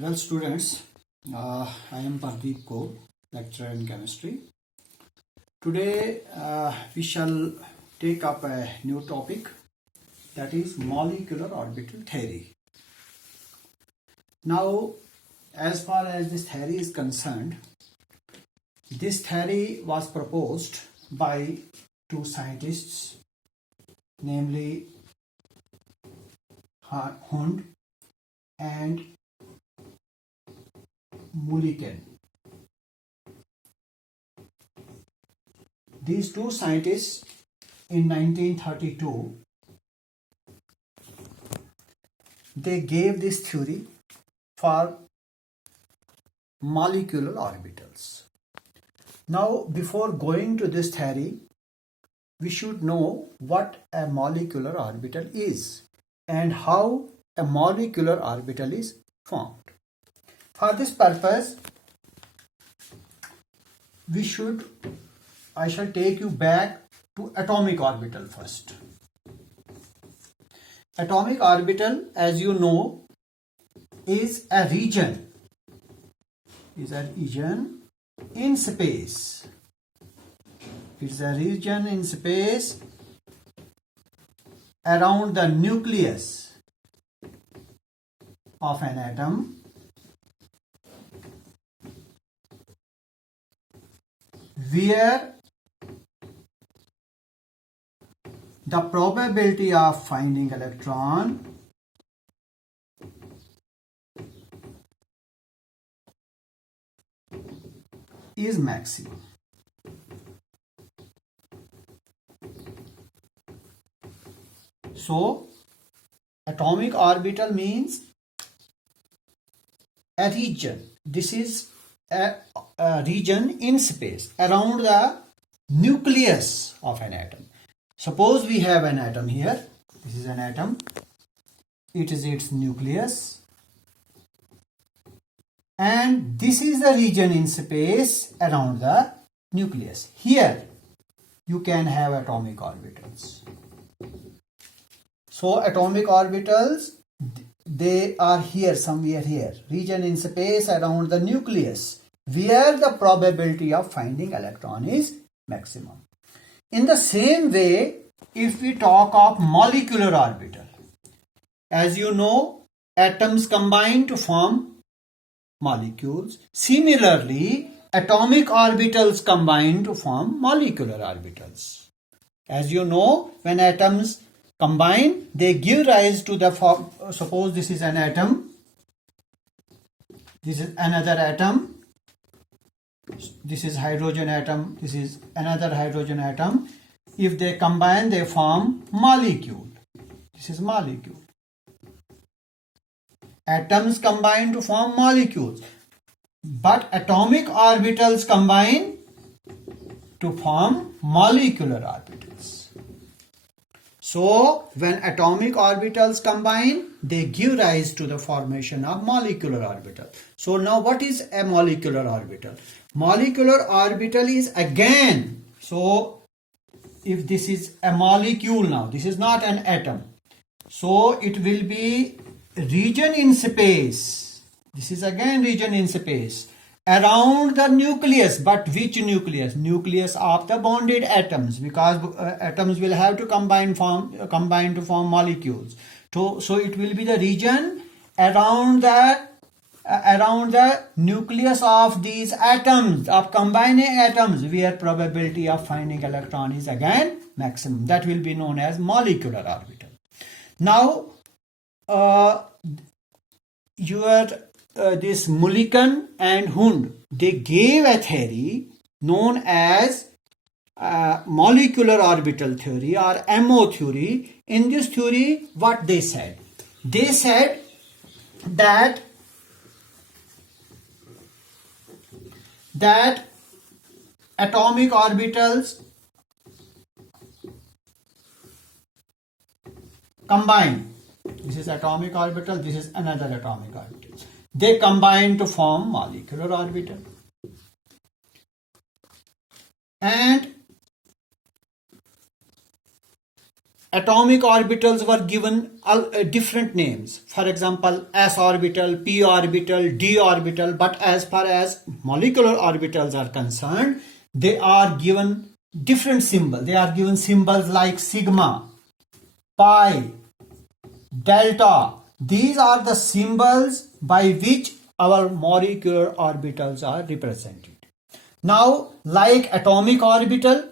Well, students, I am Pardeep Kaur, lecturer in chemistry. Today, we shall take up a new topic, that is molecular orbital theory. Now, as far as this theory is concerned, this theory was proposed by two scientists, namely Hund and Mulliken. These two scientists in 1932, they gave this theory for molecular orbitals. Now, before going to this theory, we should know what a molecular orbital is and how a molecular orbital is formed. For this purpose, I shall take you back to atomic orbital first. Atomic orbital, as you know, is a region in space. It's a region in space around the nucleus of an atom, where the probability of finding electron is maximum. So, atomic orbital means a region. This is a region in space around the nucleus of an atom. Suppose we have an atom here. This is an atom. It is its nucleus. And this is the region in space around the nucleus. Here you can have atomic orbitals. So atomic orbitals, they are here, somewhere here. Region in space around the nucleus, where the probability of finding electron is maximum. In the same way, if we talk of molecular orbital, as you know, atoms combine to form molecules. Similarly, atomic orbitals combine to form molecular orbitals. As you know, when atoms combine, they give rise to the suppose this is an atom, this is another atom, this is hydrogen atom, this is another hydrogen atom. If they combine, they form molecule. This is molecule. Atoms combine to form molecules, but atomic orbitals combine to form molecular orbitals. So, when atomic orbitals combine, they give rise to the formation of molecular orbital. So, now what is a molecular orbital? Molecular orbital is again, so if this is a molecule now, this is not an atom. So, it will be region in space. This is again region in space around the nucleus. But which nucleus? Nucleus of the bonded atoms, because atoms will have to combine to form molecules. So it will be the region around the nucleus of these atoms, of combining atoms, where probability of finding electron is again maximum. That will be known as molecular orbital. Now, this Mulliken and Hund, they gave a theory known as molecular orbital theory or MO theory. In this theory, what they said? They said that atomic orbitals combine. This is atomic orbital, this is another atomic orbital. They combine to form molecular orbital. And atomic orbitals were given different names. For example, s orbital, p orbital, d orbital. But as far as molecular orbitals are concerned, they are given different symbols. They are given symbols like sigma, pi, delta. These are the symbols by which our molecular orbitals are represented. Now, like atomic orbital,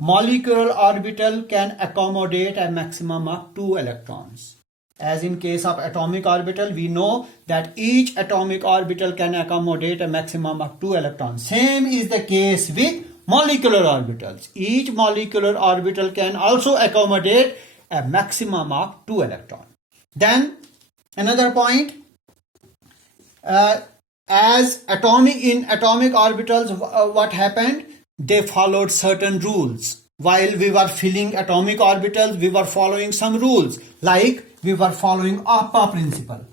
molecular orbital can accommodate a maximum of 2 electrons. As in case of atomic orbital, we know that each atomic orbital can accommodate a maximum of 2 electrons. Same is the case with molecular orbitals. Each molecular orbital can also accommodate a maximum of 2 electrons. Then another point, as in atomic orbitals, what happened? They followed certain rules. While we were filling atomic orbitals, we were following some rules, like we were following APA principle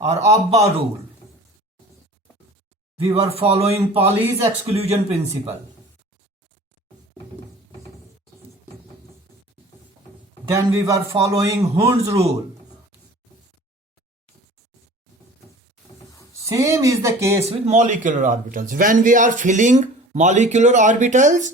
or ABBA rule. We were following Pauli's exclusion principle. Then we were following Hund's rule. Same is the case with molecular orbitals. When we are filling molecular orbitals,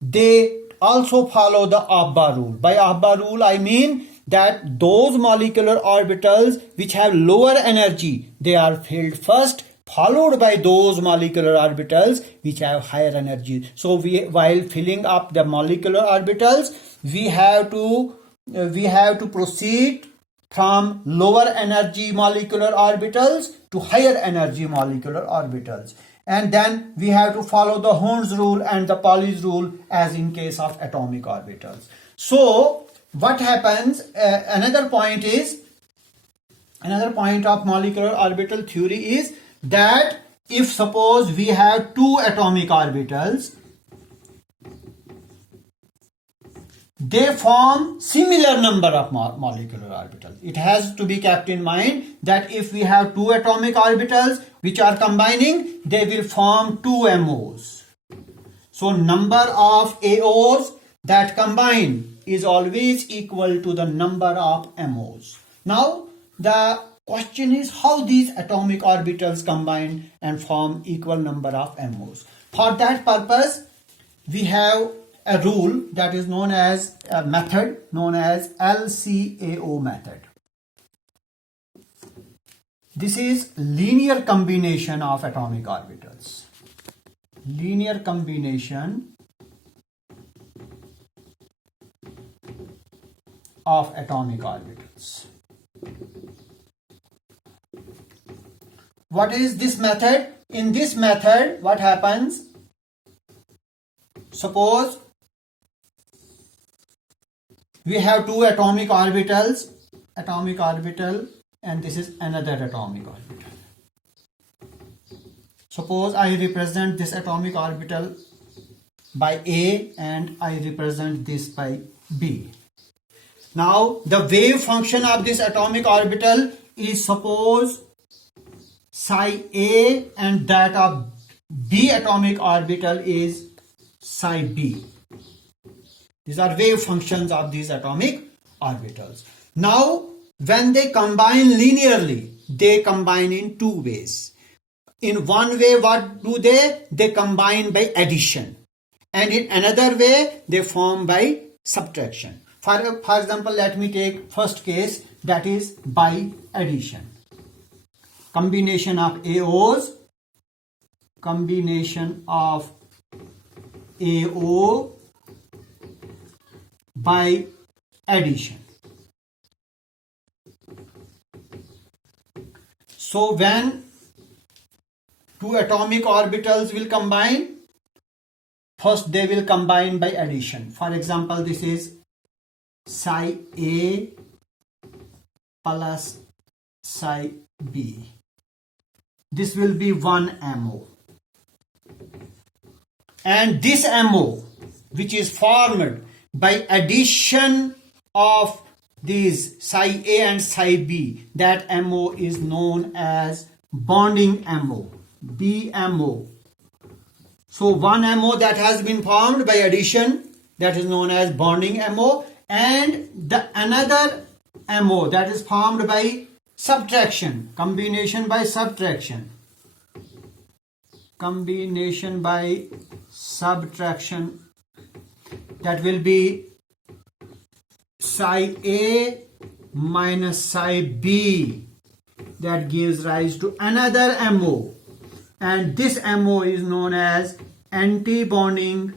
they also follow the ABBA rule. By ABBA rule, I mean that those molecular orbitals which have lower energy, they are filled first, followed by those molecular orbitals which have higher energy. So while filling up the molecular orbitals, we have to proceed from lower energy molecular orbitals to higher energy molecular orbitals. And then we have to follow the Hund's rule and the Pauli's rule as in case of atomic orbitals. So what happens, another point of molecular orbital theory is that if suppose we have 2 atomic orbitals, they form similar number of molecular orbitals. It has to be kept in mind that if we have 2 atomic orbitals which are combining, they will form 2 MOs. So number of AOs that combine is always equal to the number of MOs. Now the question is how these atomic orbitals combine and form equal number of MOs. For that purpose, we have a rule that is known as a method known as LCAO method. This is linear combination of atomic orbitals. Linear combination of atomic orbitals. What is this method? In this method, what happens? Suppose we have 2 atomic orbitals, and this is another atomic orbital. Suppose I represent this atomic orbital by A and I represent this by B. Now the wave function of this atomic orbital is suppose psi A and that of B atomic orbital is psi B. These are wave functions of these atomic orbitals. Now, when they combine linearly, they combine in 2 ways. In one way, what do they? They combine by addition. And in another way, they form by subtraction. For example, let me take first case, that is by addition. Combination of AOs, combination of AO by addition. So when 2 atomic orbitals will combine, first they will combine by addition. For example, this is psi A plus psi B. This will be 1 MO. And this MO, which is formed by addition of these psi A and psi B, that MO is known as bonding MO, BMO. So 1 MO that has been formed by addition, that is known as bonding MO, and the another MO that is formed by subtraction, combination by subtraction, that will be psi A minus psi B, that gives rise to another MO, and this MO is known as anti-bonding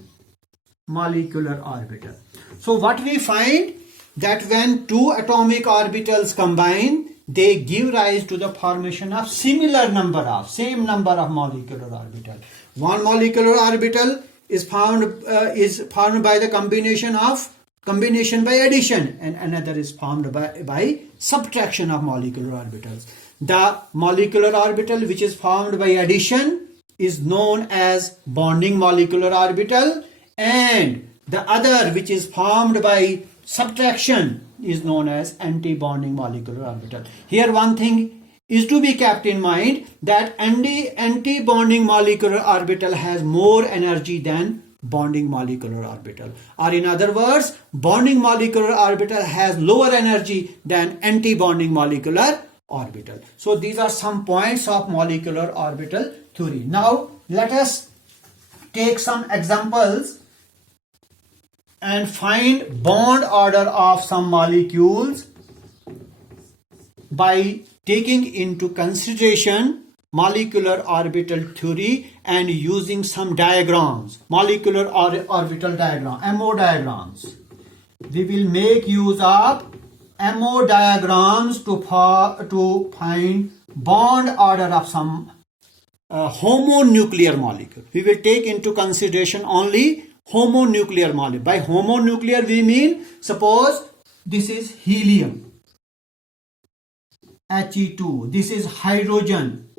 molecular orbital. So what we find, that when two atomic orbitals combine, they give rise to the formation of same number of molecular orbital. One molecular orbital is formed by the combination by addition, and another is formed by subtraction of molecular orbitals. The molecular orbital which is formed by addition is known as bonding molecular orbital, and the other which is formed by subtraction is known as anti-bonding molecular orbital. Here one thing is to be kept in mind, that anti-bonding molecular orbital has more energy than bonding molecular orbital, or in other words, bonding molecular orbital has lower energy than anti-bonding molecular orbital. So these are some points of molecular orbital theory. Now let us take some examples and find bond order of some molecules by taking into consideration molecular orbital theory and using some diagrams, molecular orbital diagram, MO diagrams. We will make use of MO diagrams to find bond order of some homonuclear molecule. We will take into consideration only homonuclear molecule. By homonuclear we mean, suppose this is helium, He2, this is hydrogen,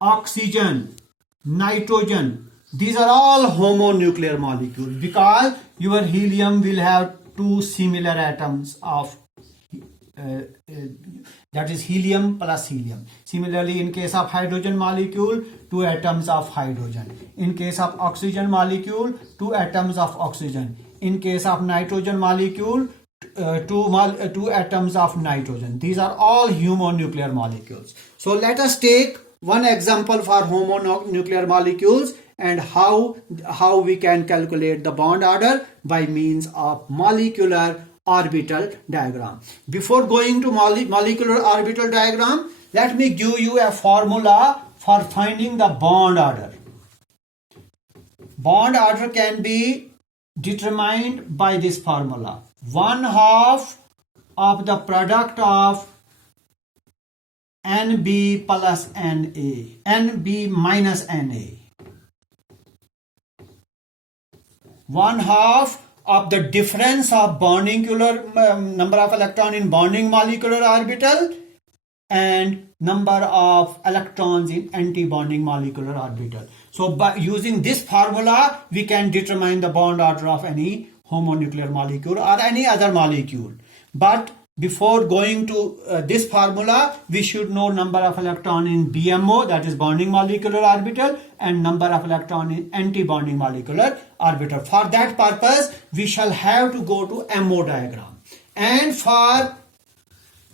oxygen, nitrogen. These are all homonuclear molecules, because your helium will have two similar atoms of that is helium plus helium. Similarly, in case of hydrogen molecule, two atoms of hydrogen. In case of oxygen molecule, two atoms of oxygen. In case of nitrogen molecule, two atoms of nitrogen. These are all homonuclear molecules. So let us take one example for homonuclear molecules and how we can calculate the bond order by means of molecular orbital diagram. Before going to molecular orbital diagram, let me give you a formula for finding the bond order. Bond order can be determined by this formula. 1/2 of the product of NB plus NA, NB minus NA. 1/2 of the difference of number of electron in bonding molecular orbital and number of electrons in anti-bonding molecular orbital. So by using this formula, we can determine the bond order of any homonuclear molecule or any other molecule. But before going to this formula, we should know number of electron in BMO, that is bonding molecular orbital, and number of electron in anti-bonding molecular orbital. For that purpose, we shall have to go to MO diagram. And for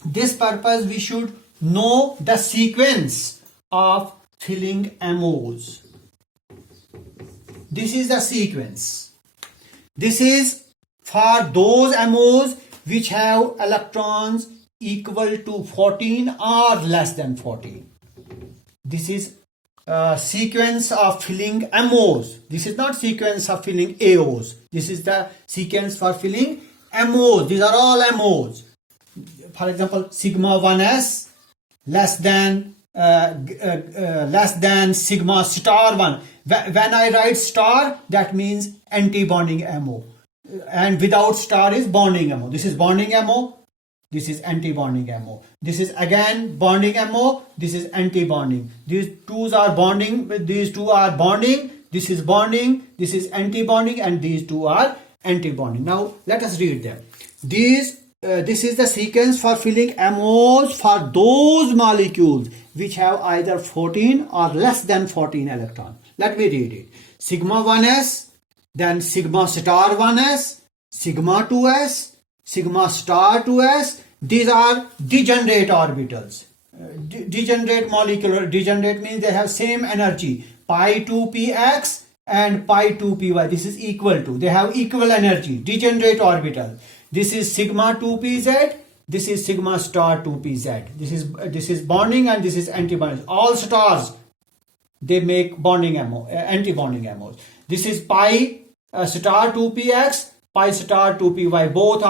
this purpose, we should know the sequence of filling MOs. This is the sequence. This is for those MOs which have electrons equal to 14 or less than 14. This is sequence of filling MOs. This is not sequence of filling AOs. This is the sequence for filling MOs. These are all MOs. For example, sigma 1s less than sigma star 1. When I write star, that means anti-bonding MO. And without star is bonding MO. This is bonding MO. This is anti-bonding MO. This is again bonding MO. This is anti-bonding. These two are bonding. These two are bonding. This is bonding. This is anti-bonding, and these two are anti-bonding. Now let us read them. This is the sequence for filling MOs for those molecules which have either 14 or less than 14 electrons. Let me read it. Sigma 1s, then sigma star 1s, sigma 2s, sigma star 2s. These are degenerate orbitals. Degenerate molecular, degenerate means they have same energy, pi 2px and pi 2py. This is equal to, they have equal energy, degenerate orbital. This is sigma 2pz, this is sigma star 2pz. This is bonding and this is anti-bonding. All stars, they make bonding MO, anti-bonding MOs. This is pi star 2px, pi star 2py. Both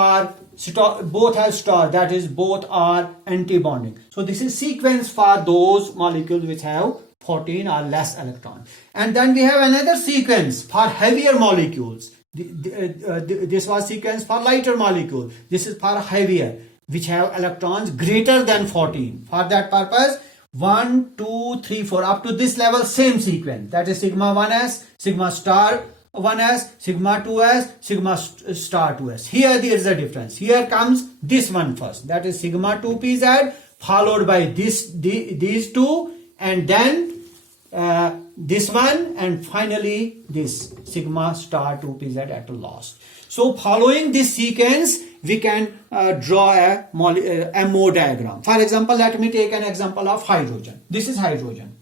have star, that is both are anti-bonding. So this is sequence for those molecules which have 14 or less electrons. And then we have another sequence for heavier molecules. This was sequence for lighter molecule. This is for heavier, which have electrons greater than 14. For that purpose, 1, 2, 3, 4, up to this level, same sequence. That is sigma 1s, sigma star 1s, sigma 2s, sigma star 2s. Here there is a difference. Here comes this one first. That is sigma 2pz, followed by these two, and then this one, and finally this sigma star 2pz at the last. So following this sequence, we can draw a MO diagram. For example, let me take an example of hydrogen. This is hydrogen,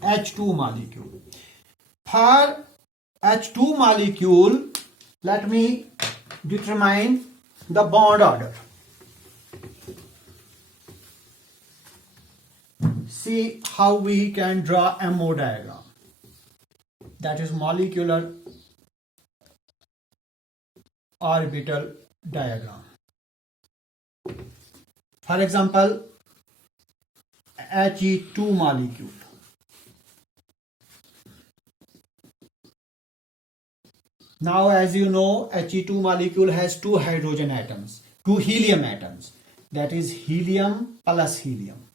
H2 molecule. For H2 molecule, let me determine the bond order. See how we can draw a MO diagram. That is molecular orbital diagram. For example, He2 molecule. Now, as you know, He2 molecule has two hydrogen atoms, two helium atoms. That is helium plus helium.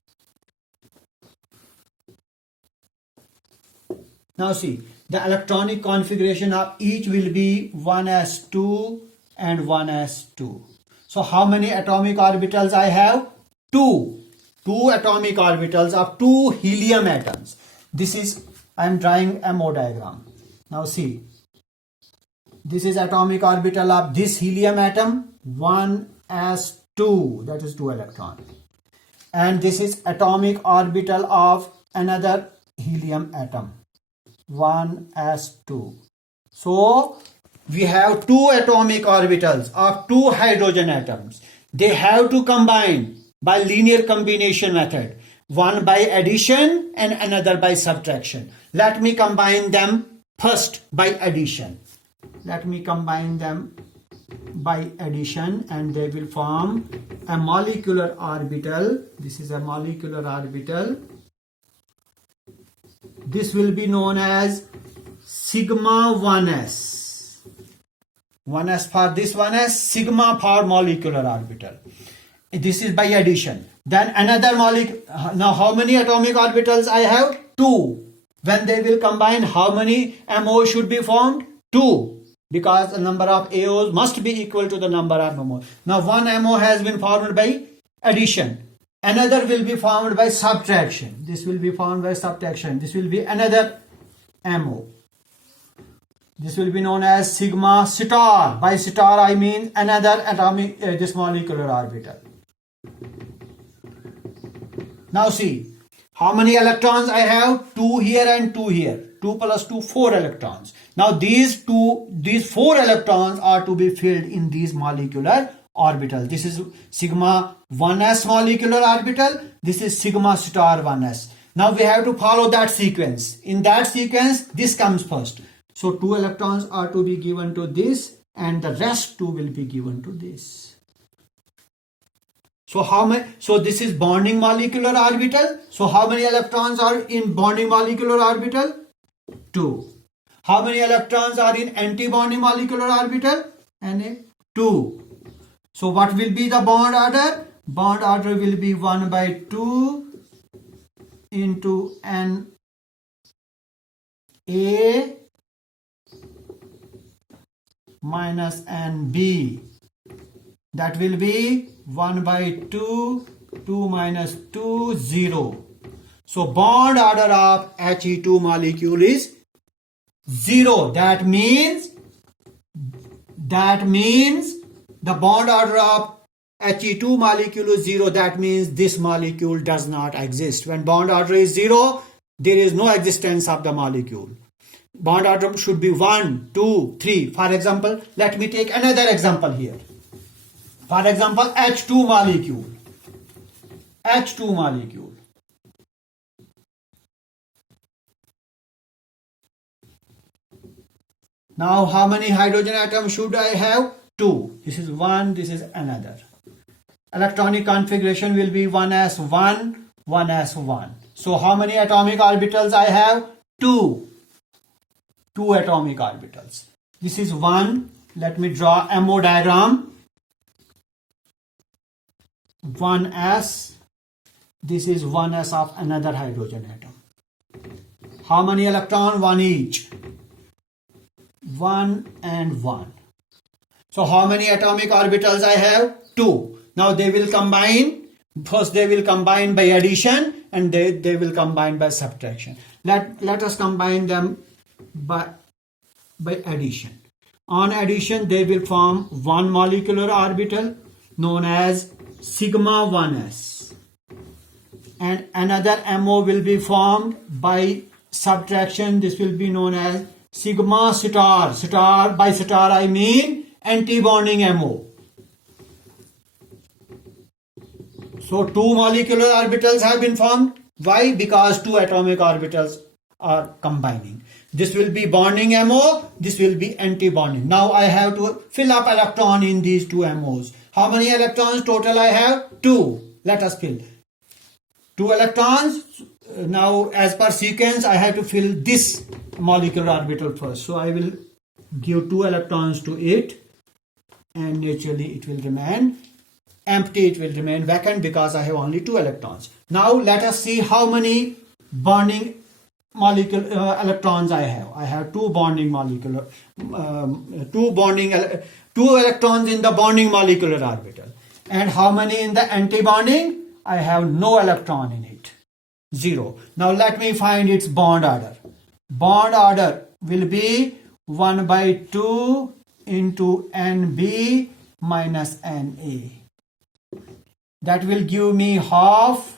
Now see, the electronic configuration of each will be 1s2 and 1s2. So how many atomic orbitals I have? 2. 2 atomic orbitals of 2 helium atoms. This is, I am drawing a MO diagram. Now see, this is atomic orbital of this helium atom, 1s2, that is 2 electrons. And this is atomic orbital of another helium atom, 1s2. So we have 2 atomic orbitals of 2 hydrogen atoms. They have to combine by linear combination method, one by addition and another by subtraction. Let me combine them first by addition. Let me combine them by addition, and they will form a molecular orbital. This is a molecular orbital. This will be known as sigma 1s. 1s for this 1s, sigma for molecular orbital. This is by addition. Then another molecule. Now how many atomic orbitals I have? 2. When they will combine, how many MO should be formed? 2. Because the number of AOs must be equal to the number of MO. Now one MO has been formed by addition. Another will be formed by subtraction. This will be formed by subtraction. This will be another MO. This will be known as sigma star. By star I mean another atomic, this molecular orbital. Now see, how many electrons I have? 2 here and 2 here. 2 plus 2, 4 electrons. Now these 4 electrons are to be filled in these molecular orbitals. This is sigma 1s molecular orbital. This is sigma star 1s. Now we have to follow that sequence. In that sequence, this comes first. So 2 electrons are to be given to this, and the rest 2 will be given to this. So how many? So this is bonding molecular orbital. So how many electrons are in bonding molecular orbital? 2. How many electrons are in anti-bonding molecular orbital? And 2. So what will be the bond order? Bond order will be 1 by 2 into N A minus NB. That will be 1 by 2, 2 minus 2, 0. So bond order of He2 molecule is 0. That means the bond order of He2 molecule is 0, that means this molecule does not exist. When bond order is 0, there is no existence of the molecule. Bond order should be 1, 2, 3. For example, let me take another example here. For example, H2 molecule. H2 molecule. Now, how many hydrogen atoms should I have? 2. This is 1, this is another. Electronic configuration will be 1s1, 1s1. So, how many atomic orbitals I have? 2. 2 atomic orbitals. This is 1. Let me draw MO diagram. 1s. This is 1s of another hydrogen atom. How many electrons? 1 each. 1 and 1. So how many atomic orbitals I have? 2. Now they will combine. First they will combine by addition and they will combine by subtraction. Let us combine them by addition. On addition they will form one molecular orbital known as sigma 1s. And another MO will be formed by subtraction. This will be known as sigma star. Star, by star I mean anti-bonding MO. So two molecular orbitals have been formed. Why? Because two atomic orbitals are combining. This will be bonding MO, this will be anti-bonding. Now I have to fill up electron in these two MOs. How many electrons total I have? 2. Let us fill. 2 electrons. Now as per sequence I have to fill this molecular orbital first. So I will give 2 electrons to it and naturally it will remain empty, it will remain vacant because I have only 2 electrons. Now let us see how many bonding molecule electrons I have. I have 2 bonding molecular, 2 electrons in the bonding molecular orbital. And how many in the anti-bonding? I have no electron in it. 0. Now let me find its bond order. Bond order will be 1 by 2 into NB minus NA. That will give me half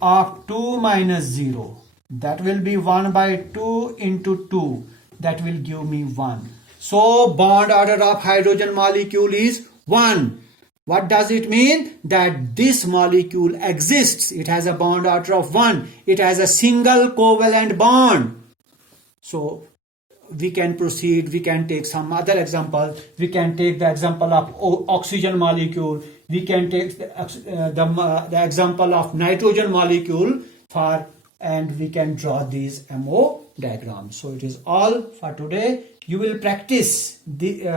of 2 minus 0. That will be 1 by 2 into 2. That will give me 1. So bond order of hydrogen molecule is 1. What does it mean? That this molecule exists. It has a bond order of 1. It has a single covalent bond. So we can proceed. We can take some other example. We can take the example of oxygen molecule. We can take the example of nitrogen molecule and we can draw these MO diagrams. So it is all for today. You will practice the